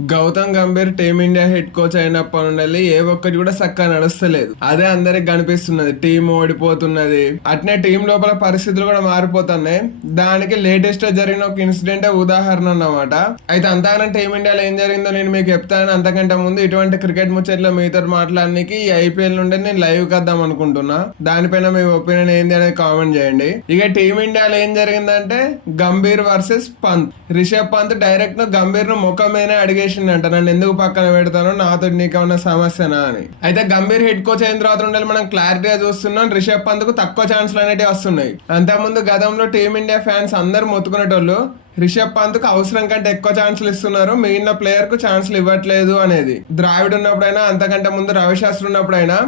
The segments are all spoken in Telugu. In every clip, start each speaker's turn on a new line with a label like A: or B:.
A: Gautam Gambhir team India head coach అయినప్పటి నుండి ఏ ఒక్కటి కూడా చక్కగా నడుస్తలేదు. అదే అందరికి కనిపిస్తున్నది. టీం ఓడిపోతున్నది. అట్నే టీం లోపల పరిస్థితులు కూడా మారిపోతున్నాయి. దానికి లేటెస్ట్ జరిగిన ఒక ఇన్సిడెంట్ ఉదాహరణ అన్నమాట. అయితే అంతకన్నా టీమిండియాలో ఏం జరిగిందో నేను మీకు చెప్తాను అంతకంటే ముందు ఇటువంటి క్రికెట్ ముచ్చట్లో మీతో మాట్లాడడానికి ఈ ఐపీఎల్ నుండి నేను లైవ్ కద్దాం అనుకుంటున్నా. దానిపైన మీ ఒపీనియన్ ఏంది అనేది కామెంట్ చేయండి. ఇక టీమిండియాలో ఏం జరిగిందంటే గంభీర్ వర్సెస్ పంత్. రిషబ్ పంత్ డైరెక్ట్ గంభీర్ను ముఖం మీదనే అంట. నన్ను ఎందుకు పక్కన పెడతాను నాతో నీకేమన్నా సమస్యనా అని. అయితే గంభీర్ హెడ్ కోచ్ అయిన తర్వాత ఉండాలి మనం క్లారిటీగా చూస్తున్నాం. రిషబ్ పంత్కు తక్కువ ఛాన్స్లు అనేవి వస్తున్నాయి. అంతకుముందు గతంలో టీమిండియా ఫ్యాన్స్ అందరు మొత్తుకునేటోళ్ళు రిషబ్ పంత్కు అవసరం కంటే ఎక్కువ ఛాన్సులు ఇస్తున్నారు. మిగిలిన ప్లేయర్కు ఛాన్సులు ఇవ్వట్లేదు అనేది. ద్రావిడ్ ఉన్నప్పుడైనా అంతకంటే ముందు రవిశాస్త్రి ఉన్నప్పుడైనా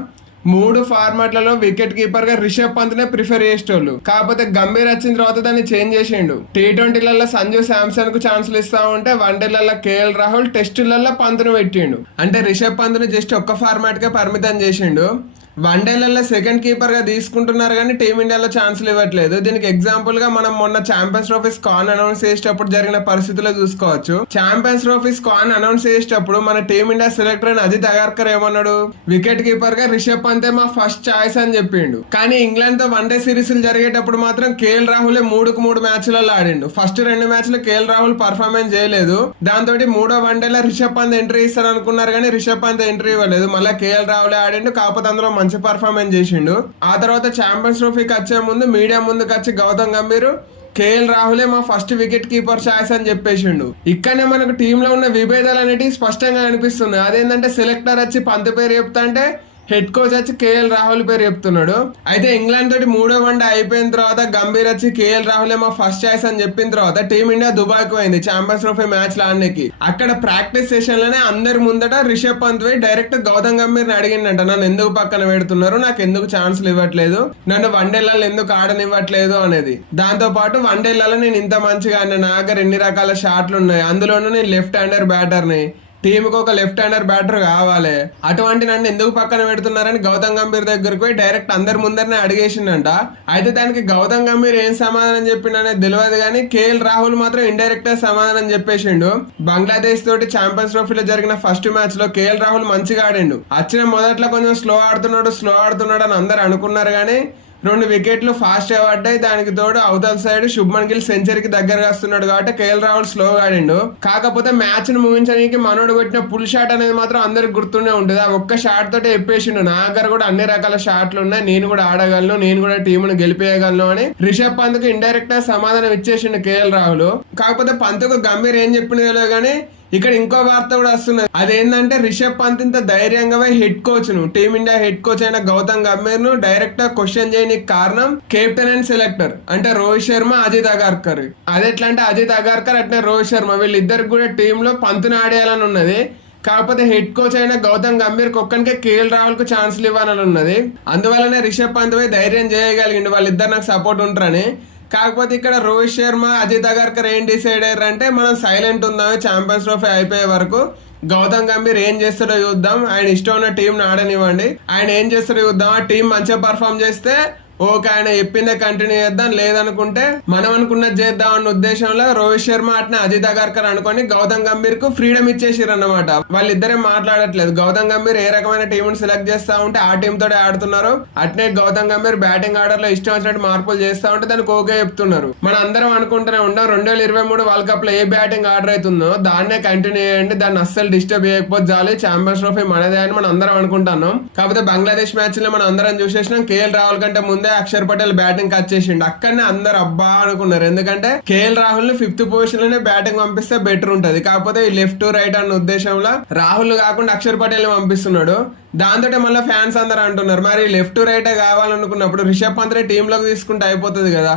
A: మూడు ఫార్మాట్లలో వికెట్ కీపర్గా రిషబ్ పంత్ నే ప్రిఫర్ చేసేటోళ్ళు. కాకపోతే గంభీర్ వచ్చిన తర్వాత దాన్ని చేంజ్ చేసిండు. టీ ట్వంటీలలో సంజు శాంసన్కు ఛాన్సులు ఇస్తా ఉంటే వన్డేలలో కేఎల్ రాహుల్ టెస్టులలో పంత్ను పెట్టిండు. అంటే రిషబ్ పంత్ను జస్ట్ ఒక్క ఫార్మాట్గా పరిమితం చేసిండు. వన్డేలలో సెకండ్ కీపర్గా తీసుకుంటున్నారు కానీ టీమిండియాలో ఛాన్సులు ఇవ్వట్లేదు. దీనికి ఎగ్జాంపుల్గా మనం మొన్న ఛాంపియన్స్ ట్రోఫీస్ కాన్ అనౌన్స్ చేసేటప్పుడు జరిగిన పరిస్థితుల్లో చూసుకోవచ్చు. ఛాంపియన్స్ ట్రోఫీస్ కాన్ అనౌన్స్ చేసేటప్పుడు మన టీమిండియా సెలెక్టర్ అయిన అజిత్ అగార్కర్ ఏమన్నాడు? వికెట్ కీపర్గా రిషబ్ పంతే మా ఫస్ట్ ఛాయిస్ అని చెప్పిండు. కానీ ఇంగ్లాండ్తో వన్ వన్డే సిరీస్ జరిగేటప్పుడు మాత్రం కేఎల్ రాహులే మూడుకు మూడు మ్యాచ్లలో ఆడిండు. ఫస్ట్ రెండు మ్యాచ్లు కేఎల్ రాహుల్ పర్ఫార్మెన్స్ చేయలేదు. దాంతో మూడో వన్డేలో రిషబ్ పంత్ ఎంట్రీ ఇస్తారు అనుకున్నారు కానీ రిషబ్ పంత్ ఎంట్రీ ఇవ్వలేదు. మళ్ళీ కేఎల్ రాహులే ఆడిండు. కాకపోతే అందులో మంచి పర్ఫార్మెన్స్ చేసిండు. ఆ తర్వాత ఛాంపియన్స్ ట్రోఫీకి వచ్చే ముందు మీడియా ముందుకు వచ్చి గౌతమ్ గంభీర్ కేఎల్ రాహులే మా ఫస్ట్ వికెట్ కీపర్ ఛాయిస్ అని చెప్పేసిండు. ఇక్కడనే మనకు టీంలో ఉన్న విభేదాలు అనేటివి స్పష్టంగా అనిపిస్తుంది అదేంటంటే సెలెక్టర్ వచ్చి పంత పేరు చెప్తా అంటే హెడ్ కోచ్ వచ్చి కేఎల్ రాహుల్ పేరు చెప్తున్నాడు. అయితే ఇంగ్లాండ్ తోటి మూడో వన్డే అయిపోయిన తర్వాత గంభీర్ వచ్చి కేఎల్ రాహుల్ ఏమో ఫస్ట్ చాయిస్ అని చెప్పిన తర్వాత టీమిండియా దుబాయ్కు పోయింది ఛాంపియన్స్ ట్రోఫీ మ్యాచ్ ఆడడానికి అక్కడ ప్రాక్టీస్ సెషన్లోనే అందరి ముందట రిషబ్ పంత్ పోయి డైరెక్ట్ గౌతమ్ గంభీర్ని అడిగిండంట నన్ను ఎందుకు పక్కన పెడుతున్నారు? నాకు ఎందుకు ఛాన్సులు ఇవ్వట్లేదు? నన్ను వన్డేలలో ఎందుకు ఆడనివ్వట్లేదు? అనేది. దాంతో పాటు వన్డేలలో నేను ఇంత మంచిగా ఆడినా నా దగ్గర ఎన్ని రకాల షాట్లు ఉన్నాయి? అందులోనూ నేను లెఫ్ట్ హ్యాండర్ బ్యాటర్ని. టీంకి ఒక లెఫ్ట్ హ్యాండర్ బ్యాటర్ కావాలి. అటువంటి నన్ను ఎందుకు పక్కన పెడుతున్నారని గౌతమ్ గంభీర్ దగ్గరికి పోయి డైరెక్ట్ అందరి ముందరనే అడిగేసిండంట. అయితే దానికి గౌతమ్ గంభీర్ ఏం సమాధానం చెప్పిండనేది తెలియదు కానీ కేఎల్ రాహుల్ మాత్రం ఇండైరెక్ట్ సమాధానం చెప్పేసిండు. బంగ్లాదేశ్ తోటి ఛాంపియన్స్ ట్రోఫీలో జరిగిన ఫస్ట్ మ్యాచ్లో కేఎల్ రాహుల్ మంచిగా ఆడిండు. వచ్చిన మొదట్లో కొంచెం స్లో ఆడుతున్నాడు స్లో ఆడుతున్నాడు అని అందరు అనుకున్నారు కానీ రెండు వికెట్లు ఫాస్ట్ పడ్డాయి. దానికి తోడు అవతల సైడ్ శుభ్మన్ గిల్ సెంచరీకి దగ్గరగా వస్తున్నాడు కాబట్టి కేఎల్ రాహుల్ స్లోగా ఆడిండు. కాకపోతే మ్యాచ్ను ముగించడానికి మనోడు కొట్టిన పుల్ షాట్ అనేది మాత్రం అందరికి గుర్తుండే ఉంటుంది. ఆ ఒక్క షాట్ తోటి చెప్పేసిండు నా దగ్గర కూడా అన్ని రకాల షాట్లు ఉన్నాయి. నేను కూడా ఆడగలను నేను కూడా టీమును గెలిపేయగలను అని రిషబ్ పంత్కు ఇండైరెక్ట్గా సమాధానం ఇచ్చేసిండు కేఎల్ రాహుల్ కాకపోతే పంత్కు గంభీర్ ఏం చెప్పినదో కానీ ఇక్కడ ఇంకో వార్త కూడా వస్తున్నది అదేంటంటే రిషబ్ పంత్ ఇంత ధైర్యంగా హెడ్ కోచ్ను టీమిండియా హెడ్ కోచ్ అయిన గౌతమ్ గంభీర్ను డైరెక్ట్గా క్వశ్చన్ చేయడానికి కారణం కెప్టెన్ అండ్ సెలెక్టర్ అంటే రోహిత్ శర్మ అజిత్ అగార్కర్. అది ఎట్లా అంటే అజిత్ అగార్కర్ అట్నే రోహిత్ శర్మ. వీళ్ళిద్దరికి కూడా టీమ్లో పంతుని ఆడేయాలని ఉన్నది. కాకపోతే హెడ్ కోచ్ అయిన గౌతమ్ గంభీర్ ఒక్కనికే కేఎల్ రాహుల్కు ఛాన్సులు ఇవ్వాలని ఉన్నది. అందువల్లనే రిషబ్ పంత్ పై ధైర్యం చేయగలిగిండు. వాళ్ళిద్దరు నాకు సపోర్ట్ ఉంటారని. కాకపోతే ఇక్కడ రోహిత్ శర్మ అజిత్ అగర్కర్ ఏం డిసైడ్ అయ్యారంటే మనం సైలెంట్ ఉందాం ఛాంపియన్స్ ట్రోఫీ అయిపోయే వరకు గౌతమ్ గంభీర్ ఏం చేస్తాడో చూద్దాం. ఆయన ఇష్టం ఉన్న టీం ఆడనివ్వండి. ఆయన ఏం చేస్తాడో చూద్దాం. ఆ టీం మంచిగా పర్ఫామ్ చేస్తే ఓకే ఆయన చెప్పిందే కంటిన్యూ చేద్దాం లేదనుకుంటే మనం అనుకున్నది చేద్దాం అన్న ఉద్దేశంలో రోహిత్ శర్మ అట్నే అజిత్ అగర్కర్ అనుకొని గౌతమ్ గంభీర్కు ఫ్రీడమ్ ఇచ్చేసారు అన్నమాట వాళ్ళిద్దరే మాట్లాడట్లేదు. గౌతమ్ గంభీర్ ఏ రకమైన టీం సెలెక్ట్ చేస్తా ఉంటే ఆ టీం తోటే ఆడుతున్నారు. అట్నే గౌతమ్ గంభీర్ బ్యాటింగ్ ఆర్డర్లో ఇష్టం వచ్చినట్టు మార్పులు చేస్తా ఉంటే దానికి ఓకే చెప్తున్నారు. మన అందరం అనుకుంటూనే ఉంటాం రెండు వేల ఇరవై మూడు వరల్డ్ కప్లో ఏ బ్యాటింగ్ ఆర్డర్ అవుతుందో దాన్నే కంటిన్యూ చేయండి. దాన్ని అస్సలు డిస్టర్బ్ చేయకపోతే చాలు. ఛాంపియన్స్ ట్రోఫీ మనదే అని మనం అందరం అనుకుంటున్నాం. కాకపోతే బంగ్లాదేశ్ మ్యాచ్లో మనం అందరం చూసేసినాం. కేఎల్ రాహుల్ కంటే ముందే అక్షర్ పటేల్ బ్యాటింగ్ కట్ చేసిండు. అక్కడనే అందరు అబ్బా అనుకున్నారు. ఎందుకంటే కేఎల్ రాహుల్ని ఫిఫ్త్ పొజిషన్లోనే బ్యాటింగ్ పంపిస్తే బెటర్ ఉంటది. కాకపోతే ఈ లెఫ్ట్ రైట్ అన్న ఉద్దేశంలో రాహుల్ కాకుండా అక్షర్ పటేల్ పంపిస్తున్నాడు. దాంతో మళ్ళీ ఫ్యాన్స్ అందరు అంటున్నారు. మరి లెఫ్ట్ రైటే కావాలనుకున్నప్పుడు రిషబ్ పంత్ టీంలోకి తీసుకుంటే అయిపోతుంది కదా.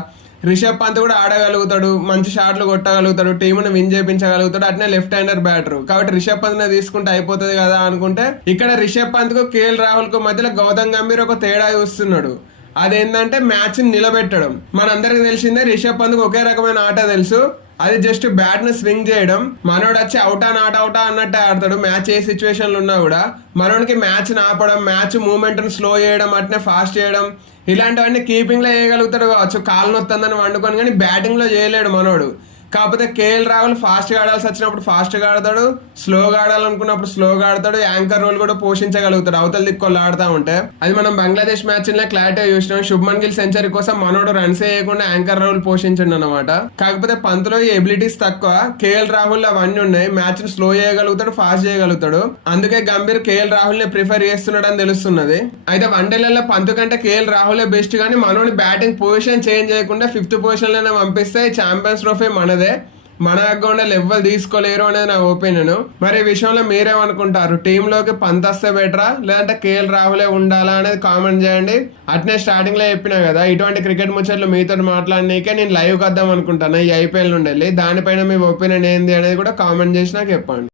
A: రిషబ్ పంత్ కూడా ఆడగలుగుతాడు మంచి షాట్లు కొట్టగలుగుతాడు టీంను విన్ చేయించగలుగుతాడు అట్నే లెఫ్ట్ హ్యాండర్ బ్యాటర్ కాబట్టి రిషబ్ పంత్ తీసుకుంటే అయిపోతుంది కదా అనుకుంటే ఇక్కడ రిషబ్ పంత్కు కేఎల్ రాహుల్కు మధ్యలో గౌతమ్ గంభీర్ ఒక తేడా చూస్తున్నాడు. అదేంటంటే మ్యాచ్ నిలబెట్టడం. మనందరికి తెలిసిందే రిషబ్ పంత్ ఒకే రకమైన ఆట తెలుసు. అది జస్ట్ బ్యాట్ని స్వింగ్ చేయడం. మనోడు వచ్చి అవుటా నాట్ అవుటా అన్నట్టే ఆడతాడు. మ్యాచ్ ఏ సిచ్యువేషన్లు ఉన్నా కూడా మనోడికి మ్యాచ్ ఆపడం మ్యాచ్ మూమెంట్ స్లో చేయడం అట్నే ఫాస్ట్ చేయడం. ఇలాంటివన్నీ కీపింగ్లో చేయగలుగుతాడు కావచ్చు. కాలు నొత్తందని వండుకొని కానీ బ్యాటింగ్లో చేయలేడు మనోడు. కాకపోతే కేఎల్ రాహుల్ ఫాస్ట్గా ఆడాల్సి వచ్చినప్పుడు ఫాస్ట్గా ఆడతాడు స్లోగా ఆడాలనుకున్నప్పుడు స్లోగా ఆడతాడు యాంకర్ రోల్ కూడా పోషించగలుగుతాడు. అవతల దిక్కోళ్ళు ఆడుతా ఉంటే. అది మనం బంగ్లాదేశ్ మ్యాచ్లో క్లారిటీగా క్లారిటీ చూసినాం. శుభ్మన్ గిల్ సెంచరీ కోసం మనోడు రన్స్ వేయకుండా యాంకర్ రోల్ పోషించండు అనమాట కాకపోతే పంతులో ఈ ఎబిలిటీస్ తక్కువ. కేఎల్ రాహుల్ అవన్నీ ఉన్నాయి. మ్యాచ్ స్లో చేయగలుగుతాడు ఫాస్ట్ చేయగలుగుతాడు. అందుకే గంభీర్ కేఎల్ రాహుల్ని ప్రిఫర్ చేస్తున్నాడు అని తెలుస్తున్నది. అయితే వన్డేలలో పంతు కంటే కేఎల్ రాహులే బెస్ట్ కానీ మనోని బ్యాటింగ్ పొజిషన్ చేంజ్ చేయకుండా ఫిఫ్త్ పొజిషన్లోనే పంపిస్తే ఛాంపియన్స్ ట్రోఫీ మనదే. మన అకౌంట్ ఎవ్వరు తీసుకోలేరు అనేది నా ఒపీనియన్ మరి ఈ విషయంలో మీరేమనుకుంటారు? టీంలోకి పంత వస్తే బెటరా? లేదంటే కేఎల్ రాహులే ఉండాలా అనేది కామెంట్ చేయండి. అట్నే స్టార్టింగ్లో చెప్పినా కదా ఇటువంటి క్రికెట్ ముచ్చట్లు మీతో మాట్లాడనీకే నేను లైవ్ వద్దాం అనుకుంటాను ఈ ఐపీఎల్ నుండి వెళ్ళి. దానిపైన మీ ఒపీనియన్ ఏంది అనేది కూడా కామెంట్ చేసి నాకు చెప్పండి.